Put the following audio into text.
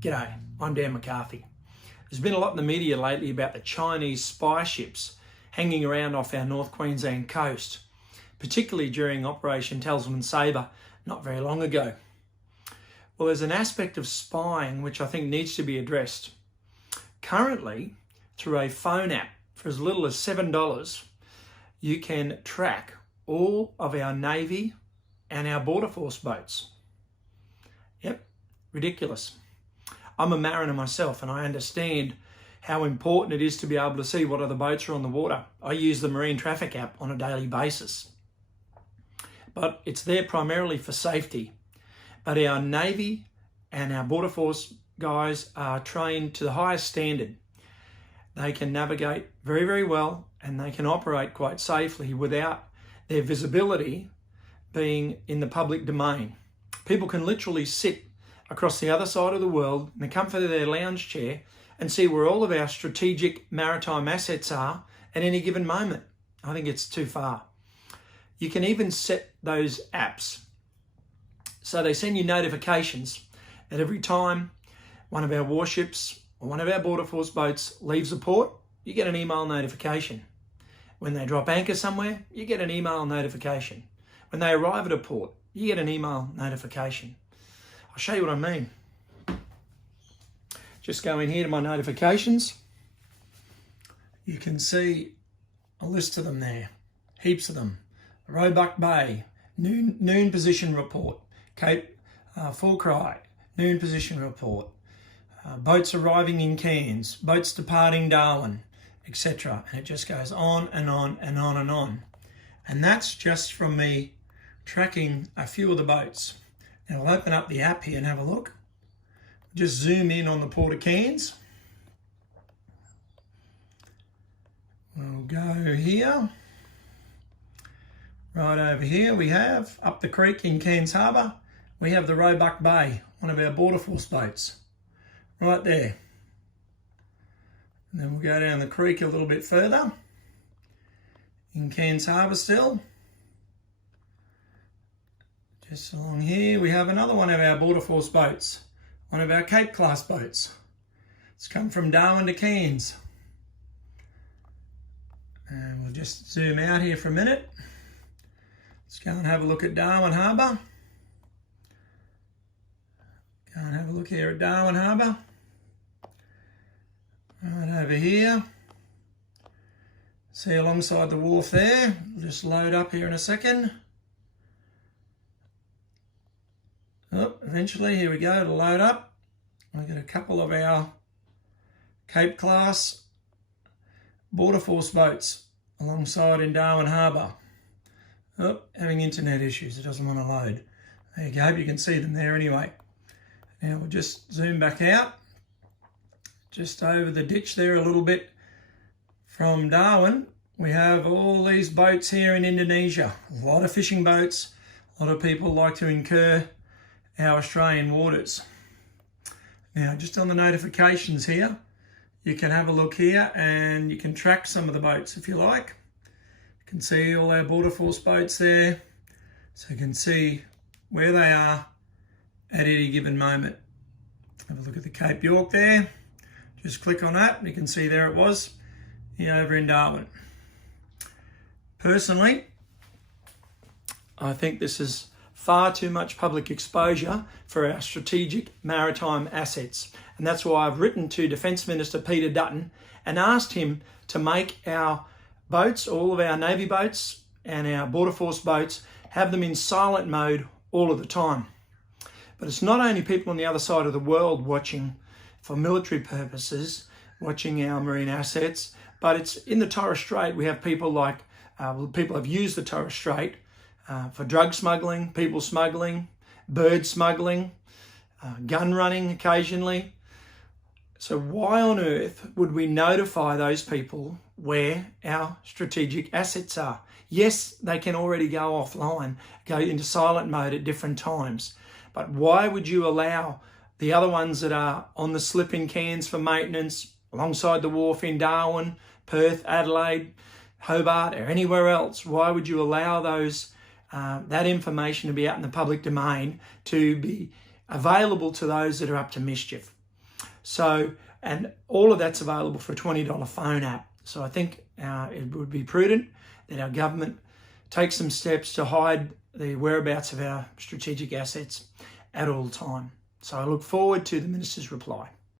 G'day, I'm Dan McCarthy. There's been a lot in the media lately about the Chinese spy ships hanging around off our North Queensland coast, particularly during Operation Tasman Sabre not very long ago. Well, there's an aspect of spying which I think needs to be addressed. Currently, through a phone app for as little as $7, you can track all of our Navy and our Border Force boats. Yep, ridiculous. I'm a mariner myself and I understand how important it is to be able to see what other boats are on the water. I use the Marine Traffic app on a daily basis. But it's there primarily for safety. But our Navy and our Border Force guys are trained to the highest standard. They can navigate very, very well and they can operate quite safely without their visibility being in the public domain. People can literally sit across the other side of the world in the comfort of their lounge chair and see where all of our strategic maritime assets are at any given moment. I think it's too far. You can even set those apps so they send you notifications that every time one of our warships or one of our Border Force boats leaves a port, you get an email notification. When they drop anchor somewhere, you get an email notification. When they arrive at a port, you get an email notification. I'll show you what I mean. Just go in here to my notifications. You can see a list of them there, heaps of them. Roebuck Bay, noon position report. Cape Fulcry, noon position report. Boats arriving in Cairns, boats departing Darwin, etc. And it just goes on and on and on and on. And that's just from me tracking a few of the boats. Now I'll open up the app here and have a look. Just zoom in on the Port of Cairns. We'll go here. Right over here we have, up the creek in Cairns Harbour, we have the Roebuck Bay, one of our Border Force boats. Right there. And then we'll go down the creek a little bit further. In Cairns Harbour still. Just along here we have another one of our Border Force boats, one of our Cape class boats. It's come from Darwin to Cairns. And we'll just zoom out here for a minute. Let's go and have a look at Darwin Harbour. Go and have a look here at Darwin Harbour. Right over here. See alongside the wharf there. We'll just load up here in a second. Oh, eventually, here we go, to load up. We've got a couple of our Cape class Border Force boats alongside in Darwin Harbour. Oh, having internet issues, it doesn't want to load. There you go, hope you can see them there anyway. Now we'll just zoom back out, just over the ditch there a little bit from Darwin. We have all these boats here in Indonesia. A lot of fishing boats, a lot of people like to incur our Australian waters. Now just on the notifications here, you can have a look here and you can track some of the boats if you like. You can see all our Border Force boats there, so you can see where they are at any given moment. Have a look at the Cape York there. Just click on that and you can see there it was, over in Darwin. Personally, I think this is far too much public exposure for our strategic maritime assets. And that's why I've written to Defence Minister Peter Dutton and asked him to make our boats, all of our Navy boats and our Border Force boats, have them in silent mode all of the time. But it's not only people on the other side of the world watching for military purposes, watching our marine assets, but it's in the Torres Strait. We have people like, people have used the Torres Strait for drug smuggling, people smuggling, bird smuggling, gun running occasionally. So why on earth would we notify those people where our strategic assets are? Yes, they can already go offline, go into silent mode at different times. But why would you allow the other ones that are on the slip in Cairns for maintenance, alongside the wharf in Darwin, Perth, Adelaide, Hobart, or anywhere else? Why would you allow those that information to be out in the public domain to be available to those that are up to mischief? So, and all of that's available for a $20 phone app. So I think it would be prudent that our government take some steps to hide the whereabouts of our strategic assets at all time. So I look forward to the Minister's reply.